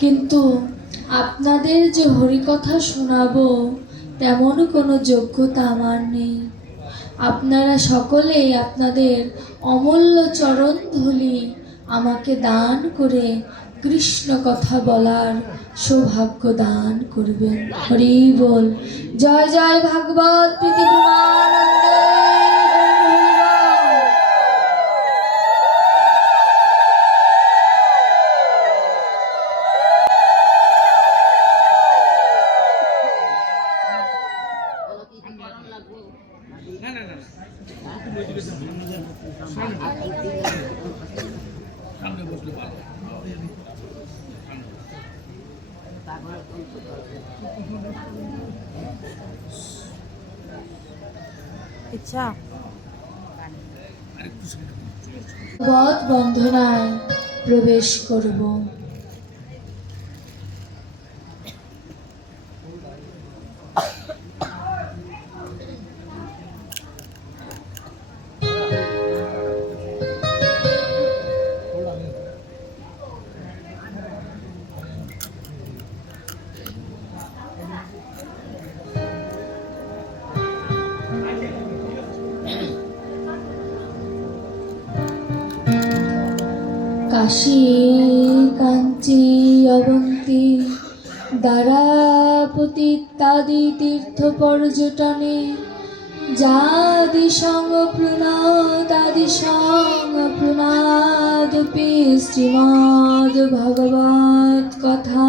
কিন্তু আপনাদের যে হরিকথা শোনাবো, তেমন কোনো যোগ্যতা আমার নেই। আপনারা সকলেই আপনাদের অমূল্য চরণ ধুলি আমাকে দান করে কৃষ্ণ কথা বলার সৌভাগ্য দান করবেন। হরি বল। জয় জয় ভাগবত পৃথিবীমানন্দে ইচ্ছা। বধ বন্ধনায় প্রবেশ করব। কথা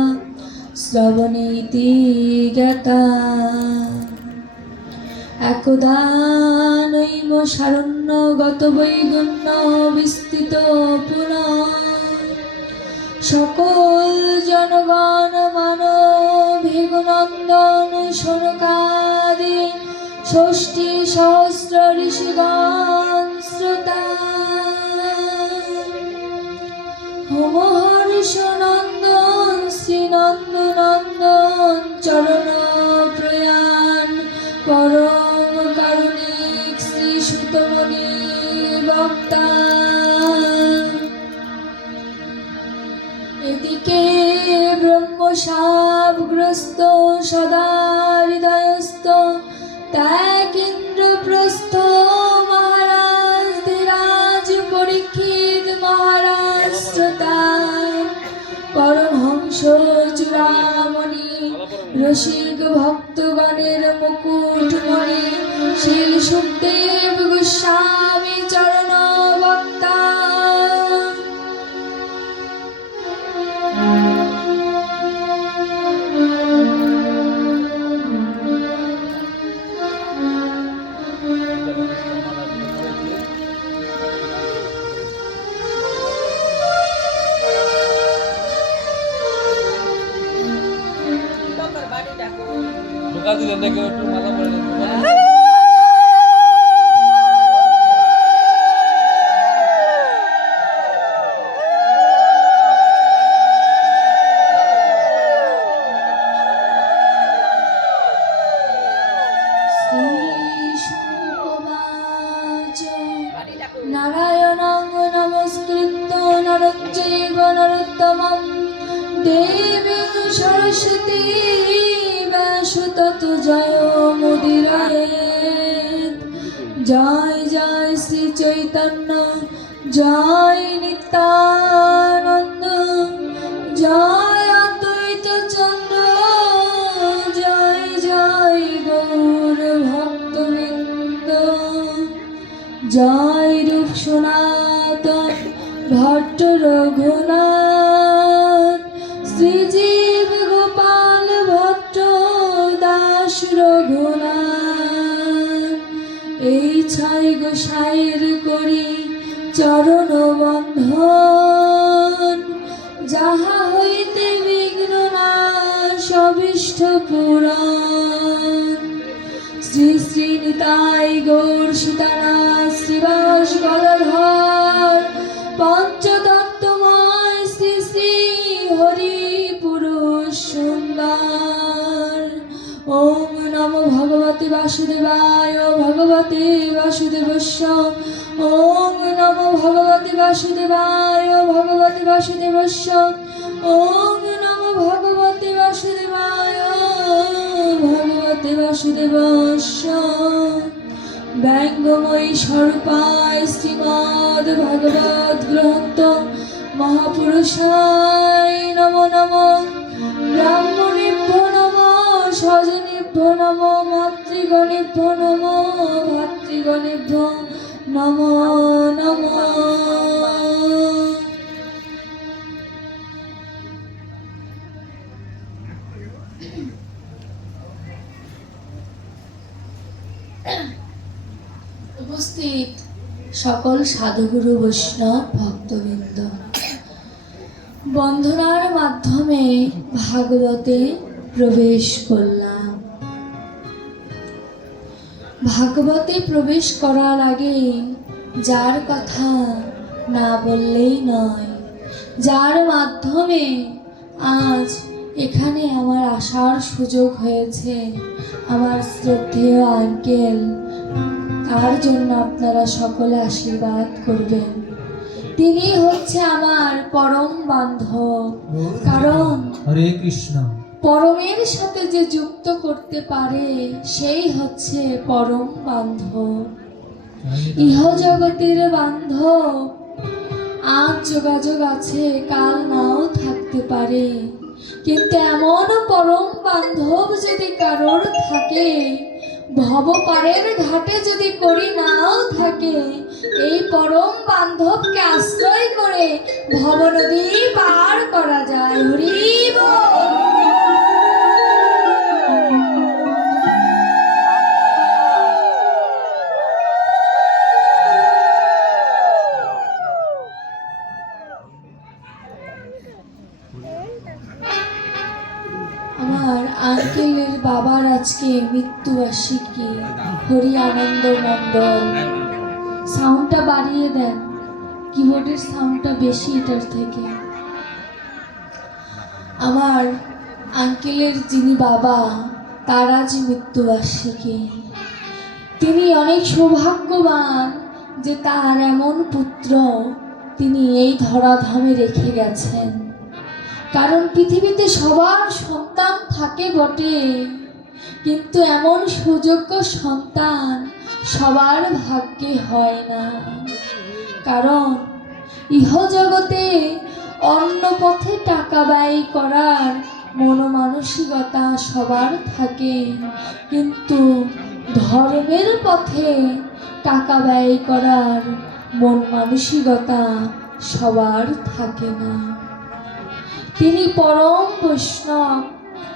শ্রবণীতি জ্ঞাতা। একদা নৈম সারণ্যগত বৈগুণ্য বিস্তৃত পুনঃ সকল জনগণ মানভিগুনন্দন শোনকাদি ষষ্ঠী সহস্র ঋষিগণ শ্রোতা। হোমহর্ষ নন্দন শ্রীনন্দ নন্দন চরণ প্রয়াণ পরম কারণিক শ্রী সুতমণি বক্তা। এদিকে ব্রহ্মসাপগ্রস্ত সদা হৃদয়স্থ, ত্যাগ রসিক ভক্তগণের মুকুটমণি শিল Sandegood. জয় নিত্যানন্দ জয় অদ্বৈত চন্দ্র, জয় জয় গৌর ভক্তবৃন্দ জয় রূপ সনাতন ভট্ট রঘুনাথ, শ্রীজীব গোপাল ভট্ট দাস রঘুনাথ। এই ছয় গোসাইয়ের করি চরণ বন্ধন যাহা হইতে বিঘ্ন নাশ, অবিষ্ট পুরাণ। শ্রী শ্রী নিতাই গৌর সীতারা শ্রীবাস গদাধর, পঞ্চতত্ত্বময় শ্রী শ্রী হরি পুরুষ সুন্দর। ওম নমো ভগবতে বাসুদেবায়, ভগবতে বাসুদেবস্য ওম নমো ভগবতে বাসুদেবায় ভগবতে বাসুদেবস্য। ওম নমো ভগবতে বাসুদেবায় ভগবতে বাসুদেবাস্য। ব্যঙ্গময়ী স্বরূপায় শ্রীমদ ভগবত গ্রন্থ মহাপুরুষায় নম নম। ব্রাহ্মণেভ্য নম, স্বজনেভ্য নম, মাতৃগণেভ্য নম ভাতৃগণেভ্য নম নম। উপস্থিত সকল সাধুগুরু বৈষ্ণব ভক্তবৃন্দ। বন্ধনার মাধ্যমে ভাগবতে প্রবেশ করলাম। ভাগবতে প্রবেশ করার আগে যার কথা না বললেই নয়, যার মাধ্যমে আজ এখানে আমার আসার সুযোগ হয়েছে, আমার শ্রদ্ধেয় আঙ্কেল, তার জন্য আপনারা সকলে আশীর্বাদ করবেন। তিনি হচ্ছে আমার পরম বান্ধব, কারণ হরে কৃষ্ণ। পরমের সাথে যে যুক্ত করতে পারে, সেই হচ্ছে পরম বান্ধব। ইহ জগতের বান্ধব, আজ যোগাযোগ আছে, কাল নাও থাকতে পারে। কিন্তু এমন পরম বান্ধব যদি কারোর থাকে ভবপারের ঘাটে যদি করি নাও থাকে, এই পরম বান্ধবকে আশ্রয় করে ভবনদী পার করা যায়। হরি বল। আমার আঙ্কেলের বাবার আজকে মৃত্যু বার্ষিকী হরি আনন্দ মণ্ডল। সাউন্ডটা বাড়িয়ে দেন। কিবোর্ডের সাউন্ডটা বেশি এটার থেকে। আমার আঙ্কেলের যিনি বাবা, তার আজ মৃত্যু বার্ষিকী। তিনি অনেক সৌভাগ্যবান যে তার এমন পুত্র তিনি এই ধরাধামে রেখে গেছেন। কারণ পৃথিবীতে সবার সন্তান থাকে বটে। কিন্তু এমন সুযোগ্য সন্তান সবার ভাগ্যে হয় না। কারণ ইহজগতে অন্য পথে টাকা ব্যয় করার মনোমানসিকতা সবার থাকে। কিন্তু ধর্মের পথে টাকা ব্যয় করার মন মানসিকতা সবার থাকে না। তিনি পরম বৈষ্ণব।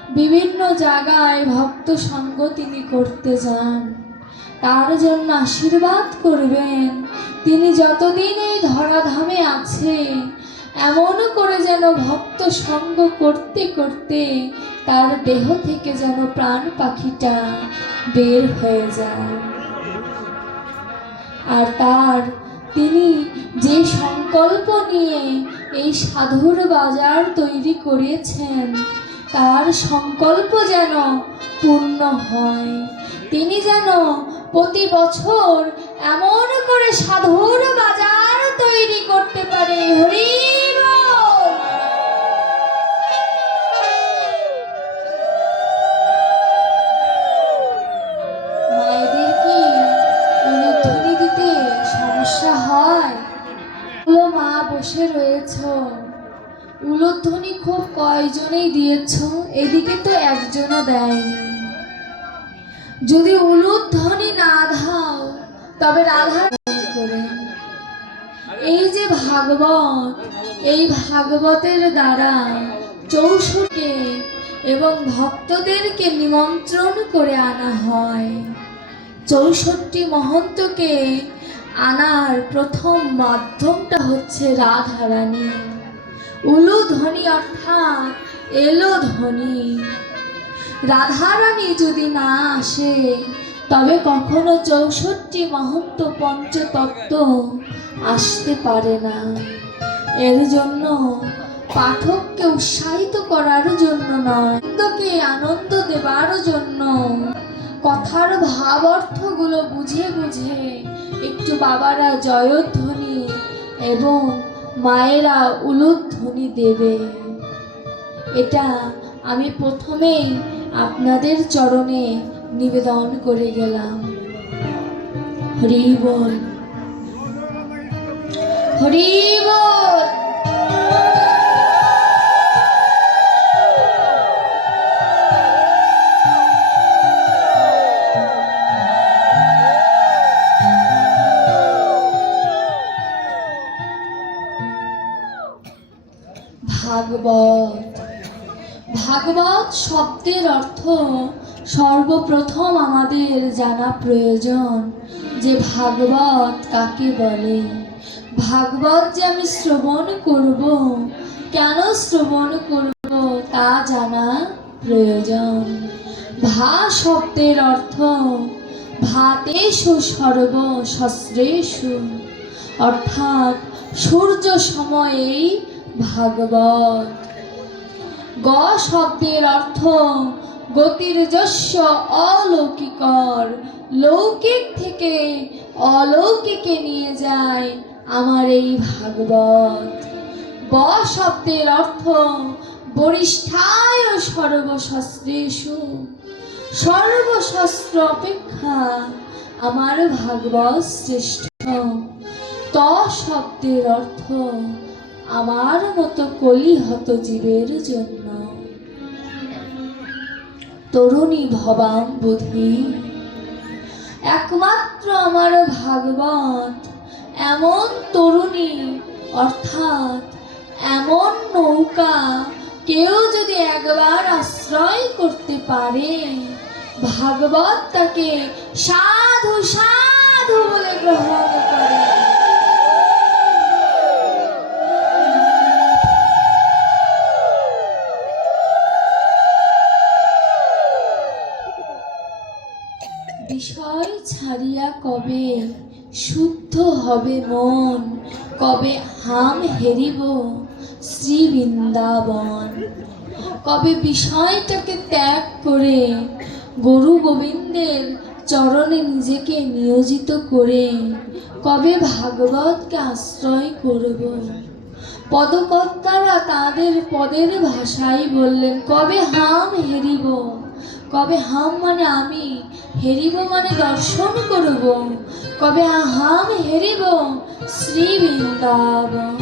বিভিন্ন জায়গায় ভক্ত সঙ্গ তিনি করতে যান। তার জন্য আশীর্বাদ করবেন। তিনি যতদিন এই ধরাধামে আছে এমন করে যেন ভক্ত সঙ্গ করতে করতে তার দেহ থেকে যেন প্রাণ পাখিটা বের হয়ে যায়। আর তার তিনি যে সংকল্প নিয়ে এই সাধুর বাজার তৈরি করেছেন। তার সংকল্প যেন পূর্ণ হয়। তিনি যেন প্রতি বছর এমন করে সাধুর বাজার তৈরি করতে পারে। হরি কয়জনেই দিয়েছ? এদিকে তো একজনও দেয়নি। যদি উলুধ্বনি না দাও, তবে রাধা করে। এই যে ভাগবত, এই ভাগবতের দ্বারা চৌষটে এবং ভক্তদেরকে নিমন্ত্রণ করে আনা হয়। চৌষট্টি মহন্তকে আনার প্রথম মাধ্যমটা হচ্ছে রাধারানী। উলু ধ্বনি অর্থাৎ এলো ধ্বনি। রাধারানী যদি না আসে, তবে কখনো চৌষট্টি মহন্ত পঞ্চতত্ত্ব আসতে পারে না। এর জন্য পাঠককে উৎসাহিত করার জন্য নয়, আনন্দকে আনন্দ দেবার জন্য। কথার ভাব অর্থগুলো বুঝে বুঝে একটু বাবারা জয়ধ্বনি এবং মায়েরা উলুধ্বনি দেবে। এটা আমি প্রথমেই আপনাদের চরণে নিবেদন করে গেলাম। হরি বল। হরি বল। ভাগবত। ভাগবত শব্দের অর্থ সর্বপ্রথম আমাদের জানা প্রয়োজন যে ভাগবত কাকে বলে। ভাগবত যে আমি শ্রবণ করব, কেন শ্রবণ করব তা জানা প্রয়োজন। ভা শব্দের অর্থ ভাতেষু সর্ব শস্ত্রেষু অর্থাৎ সূর্য সময়েই ভাগবত। গ শব্দের অর্থ গতির যস্য অলৌকিকর। লৌকিক থেকে অলৌকিকে নিয়ে যায় আমার এই ভাগবত। ব শব্দের অর্থ বরিষ্ঠায় সর্বশস্ত্রেষু। সর্বশস্ত্র অপেক্ষা আমার ভাগবত শ্রেষ্ঠ। ত শব্দের অর্থ আমার মতো কলিহত জীবের জন্য। তরুণী ভবাম বুদ্ধি একমাত্র আমার ভাগবত। এমন তরুণী, অর্থাৎ এমন নৌকা কেউ যদি একবার আশ্রয় করতে পারে, ভাগবত তাকে সাধু সাধু বলে গ্রহণ করে। ছাড়িয়া কবে? শুদ্ধ হবে মন। কবে হাম হেরিব শ্রী বৃন্দাবন কবে বিষয়টাকে ত্যাগ করে গরু গোবিন্দের চরণে নিজেকে নিয়োজিত করে কবে ভাগবতকে আশ্রয় করব? পদকর্তারা তাদের পদের ভাষায় বললেন, কবে হাম হেরিব? কবে হাম মানে আমি হেরিব মানে দর্শন করব? কবে হাম হেরিব শ্রী বৃন্দাবন?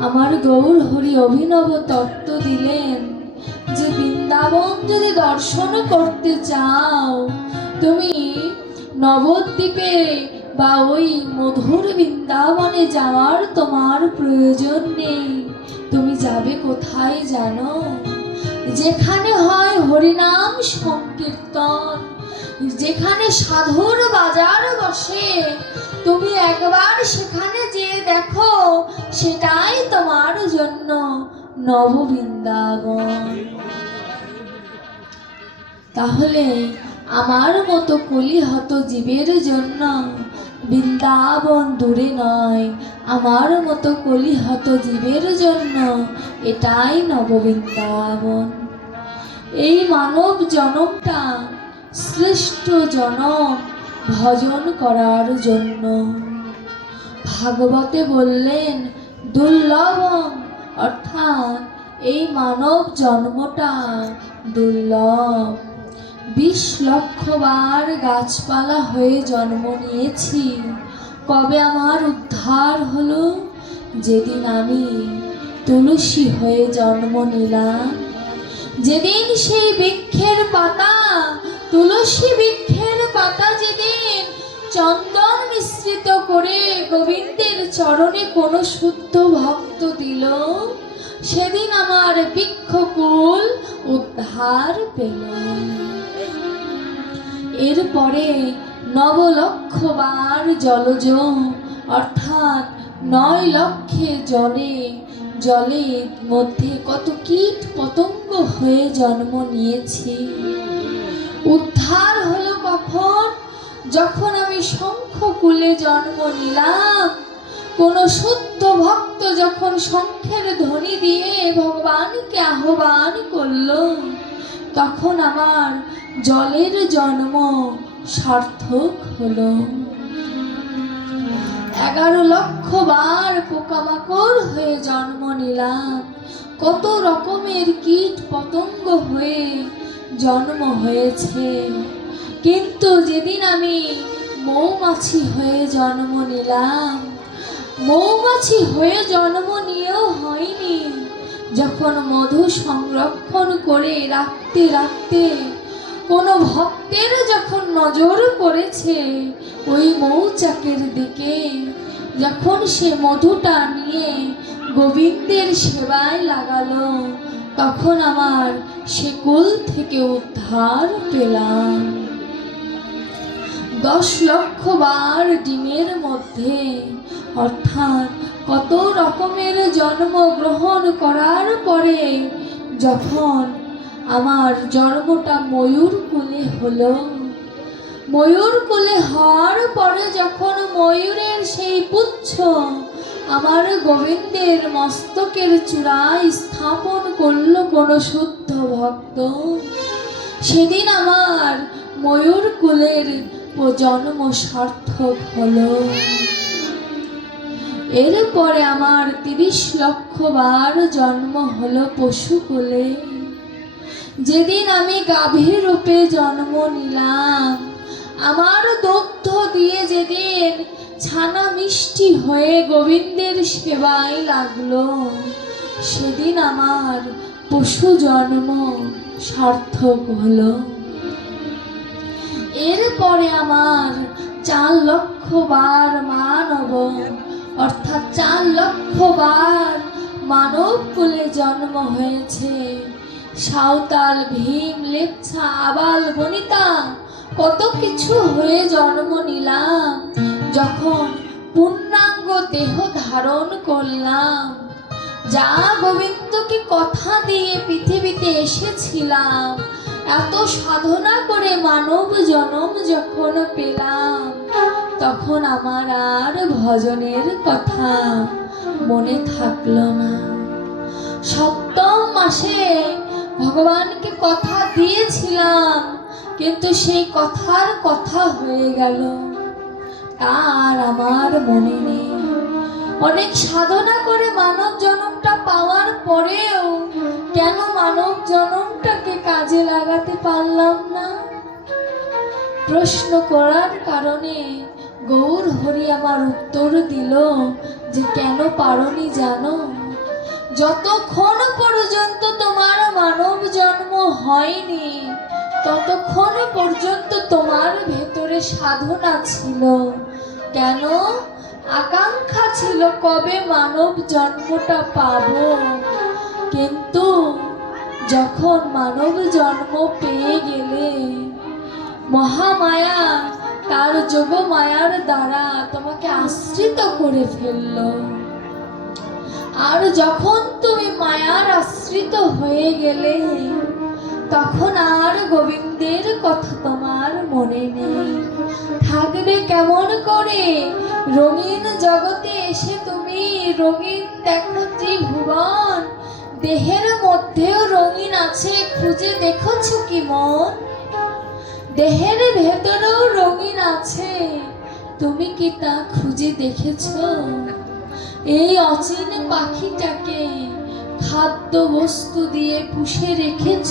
আমার গৌর হরি অভিনব তত্ত্ব দিলেন যে বৃন্দাবন যদি দর্শন করতে চাও, তুমি নবদ্বীপে বা ওই মধুর বৃন্দাবনে যাওয়ার তোমার প্রয়োজন নেই। তুমি যাবে কোথায় জানো? যেখানে হয় হরিনাম সংকীর্তন, যেখানে সাধুর বাজার বসে, তুমি একবার সেখানে যে দেখো, সেটাই তোমার জন্য নববৃন্দাবন। তাহলে আমার মতো কলিহত জীবের জন্য বৃন্দাবন দূরে নয়। আমার মতো কলিহত জীবের জন্য এটাই নববৃন্দাবন। এই মানব জনমটা শ্রেষ্ঠ জনম ভজন করার জন্য। ভাগবতে বললেন, দুর্লভম অর্থাৎ এই মানব জন্মটা দুর্লভ। বিশ লক্ষ বার গাছপালা হয়ে জন্ম নিয়েছি। কবে আমার উদ্ধার হলো? যেদিন আমি তুলসী হয়ে জন্ম নিলাম। যেদিন সেই বৃক্ষের পাতা, তুলসী বৃক্ষের পাতা যেদিন চন্দন মিশ্রিত করে গোবিন্দের চরণে কোনো শুদ্ধ ভক্ত দিল, সেদিন আমার বৃক্ষকুল উদ্ধার পেল এরপরে নবলক্ষবার জলজ অর্থাৎ নয় লক্ষে জলে, জলের মধ্যে কত কীট পতঙ্গ হয়ে জন্ম নিয়েছি। উদ্ধার হলো কখন? যখন আমি শঙ্খকুলে জন্ম নিলাম, কোনো শুদ্ধ ভক্ত যখন শঙ্খের ধ্বনি দিয়ে ভগবানকে আহ্বান করল, তখন আমার জলের জন্ম সার্থক হলো। এগারো লক্ষ বার পোকামাকড় হয়ে জন্ম নিলাম। কত রকমের কীট পতঙ্গ হয়ে জন্ম হয়েছে। কিন্তু যেদিন আমি মৌমাছি হয়ে জন্ম নিলাম, মৌমাছি হয়ে জন্ম নিয়েও হয়নি। যখন মধু সংরক্ষণ করে রাখতে রাখতে কোনো ভক্তের যখন নজর পড়েছে ওই মৌচাকের দিকে, যখন সে মধুটা নিয়ে গোবিন্দের সেবায় লাগালো, তখন আমার সে কুল থেকে উদ্ধার পেলাম। দশ লক্ষ বার ডিমের মধ্যে, অর্থাৎ কত রকমের জন্মগ্রহণ করার পরে, যখন আমার জন্মটা ময়ূর কুলে হলো। ময়ূর কুলে হওয়ার পরে যখন ময়ূরের সেই পুচ্ছ আমার গোবিন্দের মস্তকের চূড়ায় স্থাপন করল কোনো শুদ্ধ ভক্ত, সেদিন আমার ময়ূর কুলের জন্ম সার্থক হলো। এরপরে আমার তিরিশ লক্ষ বার জন্ম হলো পশু কুলে। যেদিন আমি গাভীর রূপে জন্ম নিলাম, আমার দগ্ধ দিয়ে যেদিন ছানা মিষ্টি হয়ে গোবিন্দের সেবায় লাগল, সেদিন আমার পশু জন্ম সার্থক হলো। এরপরে আমার চার লক্ষ বার মানব, অর্থাৎ চার লক্ষ বার মানব কুলে জন্ম হয়েছে। সাঁওতাল, ভীম, লেপছা, আবাল, বনিতা, কত কিছু হয়ে জন্ম নিলাম। যখন পূর্ণাঙ্গ দেহ ধারণ করলাম, যা গোবিন্দকে কথা দিয়ে পৃথিবীতে এসেছিলাম, এত সাধনা করে মানব জনম যখন পেলাম, তখন আমার আর ভজনের কথা মনে থাকল না। সপ্তম মাসে ভগবানকে কথা দিয়েছিলাম, কিন্তু সেই কথার কথা হয়ে গেল। তার আমার মনে নেই। অনেক সাধনা করে মানব জনমটা পাওয়ার পরেও কেন মানব জনমটাকে কাজে লাগাতে পারলাম না? প্রশ্ন করার কারণে গৌর হরি আমার উত্তর দিল যে কেন পারনি জানো? যতক্ষণ পর্যন্ত তোমার মানব জন্ম হয়নি, ততক্ষণ পর্যন্ত তোমার ভেতরে সাধনা ছিল। কেন? আকাঙ্ক্ষা ছিল কবে মানব জন্মটা পাবো। কিন্তু যখন মানব জন্ম পেয়ে গেলে, মহামায়া তার যোগ মায়ার দ্বারা তোমাকে আশ্রিত করে ফেলল। আর যখন তুমি মায়ার আশ্রিত হয়ে গেলে, তখন আর গোবিন্দের কথা তোমার মনে নেই। থাকবে কেমন করে? রঙিন জগতে এসে তুমি রঙিন দেখো ত্রিভুবন দেহের মধ্যেও রঙিন আছে, খুঁজে দেখেছ কি মন? দেহের ভেতরেও রঙিন আছে, তুমি কি তা খুঁজে দেখেছ? এই অচিন পাখিটাকে খাদ্য বস্তু দিয়ে পুষে রেখেছ।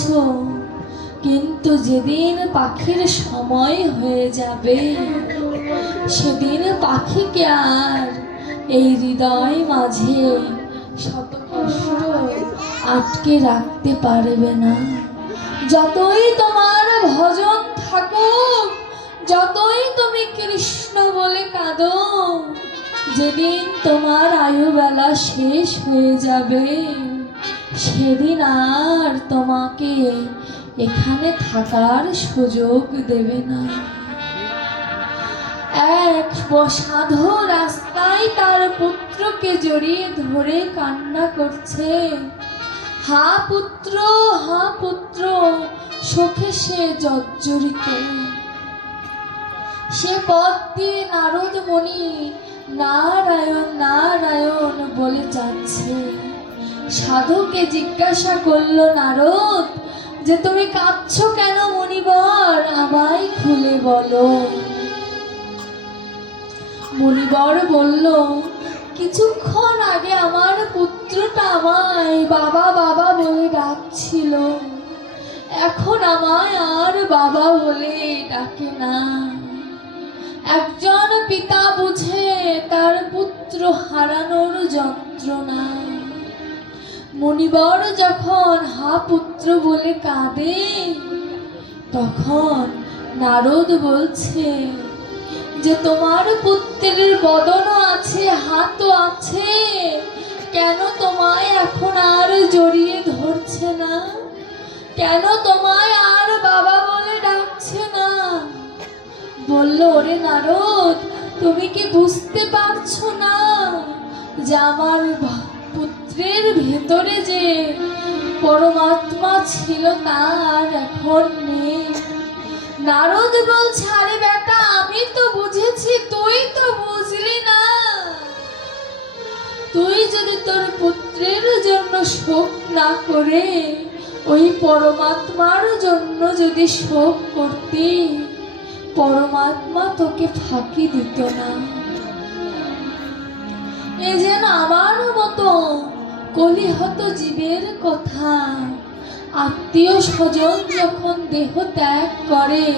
কিন্তু যেদিন পাখির সময় হয়ে যাবে, সেদিন পাখিকে আর এই হৃদয় মাঝে শত কষ্ট আটকে রাখতে পারবে না। যতই তোমার ভজন থাকুক, যতই তুমি কৃষ্ণ বলে কাঁদো যেদিন তোমার আয়ুবেলা শেষ হয়ে যাবে, সেদিন আর তোমাকে এখানে থাকার সুযোগ দেবে না। এক সাধু রাস্তায় তার পুত্রকে জড়িয়ে ধরে কান্না করছে। হা পুত্র হা পুত্র শোকে সে জর্জরিত। সে পথ দিয়ে নারদ মণি নারায়ণ নারায়ণ বলে যাচ্ছে। সাধুকে জিজ্ঞাসা করল, নারদ, যে তুমি কাঁদছো কেন মণিবর আমায় খুলে বলো। মণিবর বলল, কিছুক্ষণ আগে আমার পুত্রটা আমায় বাবা বাবা বলে ডাকছিল। এখন আমায় আর বাবা বলে ডাকে না। একজন পিতা বুঝে তার পুত্র হারানোর যন্ত্রণা। মণিবর যখন হা পুত্র বলে কাঁদে, তখন নারদ বলছে, যে তোমার পুত্রের বদনও আছে, হাতও আছে, কেন তোমায় এখন আর জড়িয়ে ধরছে না? কেন তোমায় আর বাবা বলে ডাকছে না? বলল, ওরে নারদ, তুমি কি বুঝতে পারছ না যে আমার পুত্রের ভেতরে যে পরমাত্মা ছিল তার এখন নেই? নারদ বলছে, আরে বেটা, আমি তো বুঝেছি, তুই তো বুঝলি না। তুই যদি তোর পুত্রের জন্য শোক না করে, ওই পরমাত্মার জন্য যদি শোক করতি পরমাত্মা তোকে ফাঁকি দিত না। এ যেন আমার মতো কলিহত জীবের কথা। আত্মীয় স্বজন যখন দেহ ত্যাগ করে,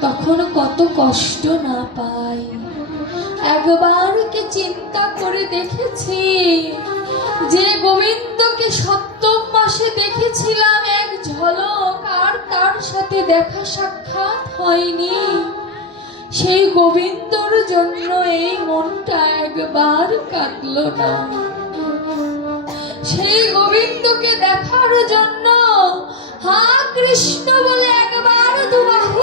তখন কত কষ্ট না পায়। একবার কি চিন্তা করে দেখেছি যে গোবিন্দকে সপ্তম মাসে দেখেছিলাম, এক ঝলক আর তার সাথে দেখা সাক্ষাৎ হয়নি। সেই গোবিন্দর জন্য এই মনটা একবার কাঁদলো না। সেই গোবিন্দকে দেখার জন্য, হা কৃষ্ণ বলে একবার দুবাহু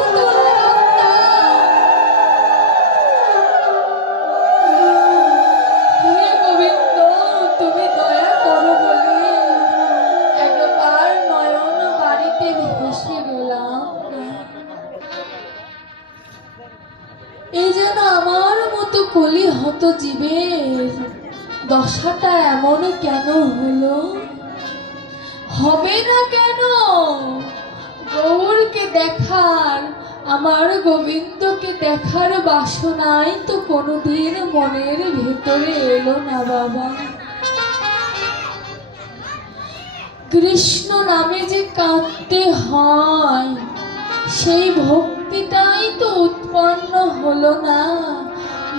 দশাটা এমন কেন হলো? হবে না কেন? গৌরকে দেখার, আমার গোবিন্দকে দেখার বাসনাই তো কোনোদিন মনের ভেতরে এলো না বাবা। কৃষ্ণ নামে যে কাঁদতে হয়, সেই ভক্তিটাই তো উৎপন্ন হলো না।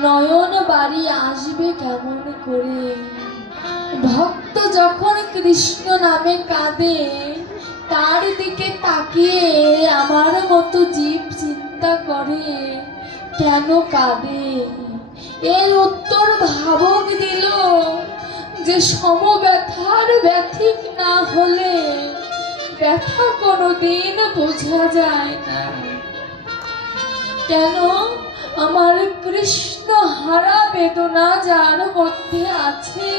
নয়ন বাড়ি আসবে কেমন করে? ভক্ত যখন কৃষ্ণ নামে কাঁদে, তার দিকে তাকিয়ে আমার মতো জীব চিন্তা করে, কেন কাঁদে? এর উত্তর ভাবক দিল যে সম ব্যথার ব্যথিক না হলে ব্যথা কোনো দিন বোঝা যায় না। কেন? আমার কৃষ্ণ হারা বেদনা যার মধ্যে আছে,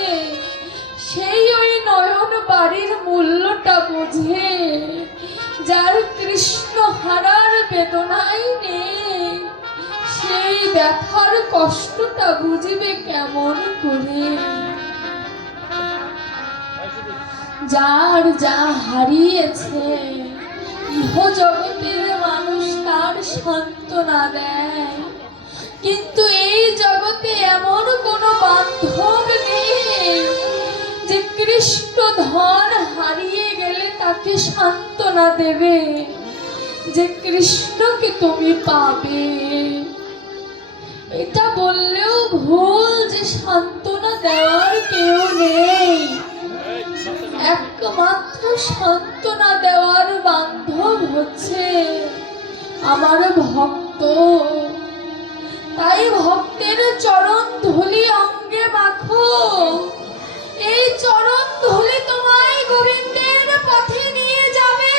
সেই ওই নয়ন বাড়ির মূল্যটা বোঝে। যার কৃষ্ণ হারার বেদনাই নেই, সেই ব্যথার কষ্টটা বুঝবে কেমন করে? যার যা হারিয়েছে ইহ জগতের মানুষ তার সান্ত্বনা দেয়। কিন্তু এই জগতে এমন কোনো বান্ধব নেই যে কৃষ্ণ ধন হারিয়ে গেলে তাকে সান্ত্বনা দেবে, যে কৃষ্ণকে তুমি পাবে। এটা বললেও ভুল যে সান্ত্বনা দেওয়ার কেউ নেই। একমাত্র সান্ত্বনা দেওয়ার বান্ধব হচ্ছে আমার ভক্ত। তাই ভক্তের চরণ ধুলি অঙ্গে মাখো এই চরণ ধুলি তোমায় গোবিন্দের পথে নিয়ে যাবে।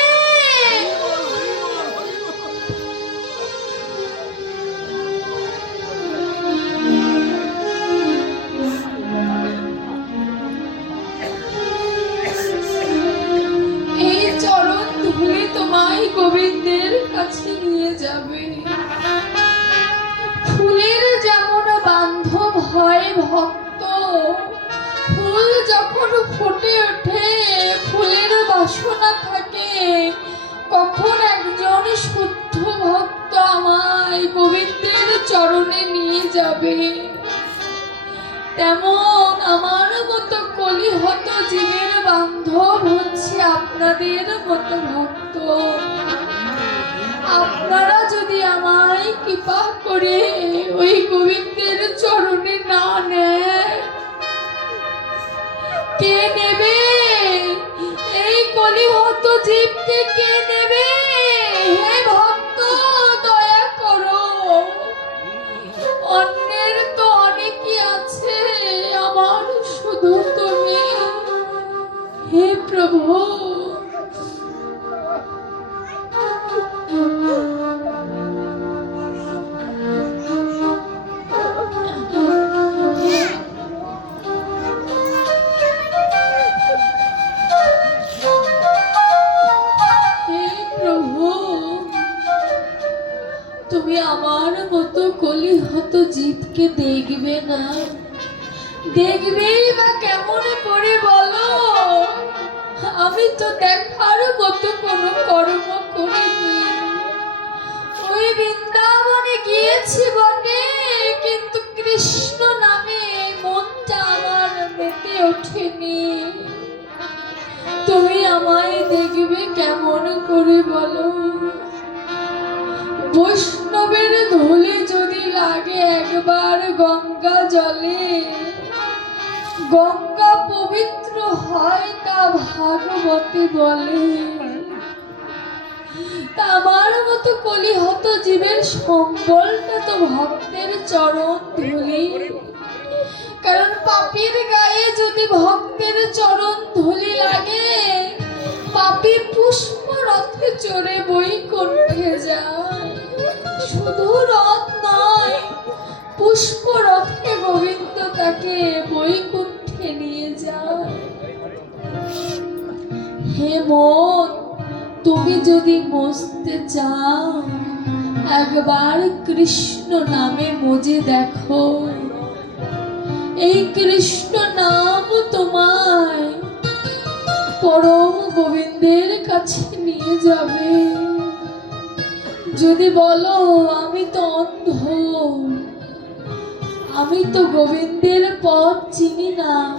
এই চরণ ধুলি তোমায় গোবিন্দের কাছে নিয়ে যাবে। ভক্ত। ফুল যখন ফুটে ওঠে, ফুলের বাসনা থাকে। কখন একজন শুদ্ধ ভক্ত আমায় গোবিন্দের চরণে নিয়ে যাবে? তেমন আমার মতো কলিহত জীবের বান্ধব হচ্ছে আপনাদের মতো ভক্ত। আপনারা যদি আমায় কৃপা করে ওই গোবিন্দের চরণে না নেয়, কে নেবে? এই কলিহত জীবকে কে নেবে? হে ভক্ত, দয়া করো। অন্যের তো অনেকই আছে, আমার শুধু তুমি। হে প্রভু না? দেখবেই বা কেমন করে বলো? আমি তো দেখার বৈষ্ণবের ধুলি যদি লাগে একবার গঙ্গা জলে। গঙ্গা পবিত্র হয় তা ভাগবতী বলে। আমার মতো কলিহত জীবের সম্বলটা তো ভক্তের চরণ ধুলি। কারণ পাপীর গায়ে যদি ভক্তের চরণ ধুলি লাগে, পাপি পুষ্প রথে চড়ে বৈকুণ্ঠে যায়। শুধু রথ নয়, পুষ্প রথে গোবিন্দ তাকে বৈকুণ্ঠে নিয়ে যায়। হে মন, তুমি যদি মসতে চাও, একবার কৃষ্ণ নামে মজে দেখো। এই কৃষ্ণ নাম তোমায় পরম গোবিন্দের কাছে নিয়ে যাবে। যদি বলো আমি তো অন্ধ। আমি তো গোবিন্দের পথ চিনি না।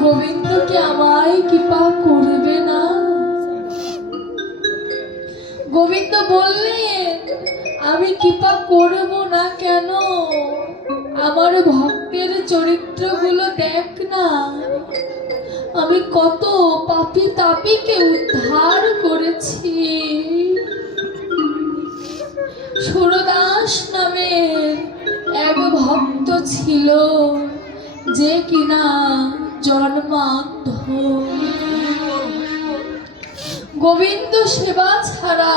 গোবিন্দ কি আমায় কৃপা করবে না? গোবিন্দ বললেন আমি কৃপা করব না কেন? আমার ভক্তের চরিত্রগুলো দেখ না। আমি কত পাপি তাপিকে উদ্ধার করেছি। সুরদাস নামের এক ভক্ত ছিল যে কিনা জন্মান্ধ। গোবিন্দ সেবা ছাড়া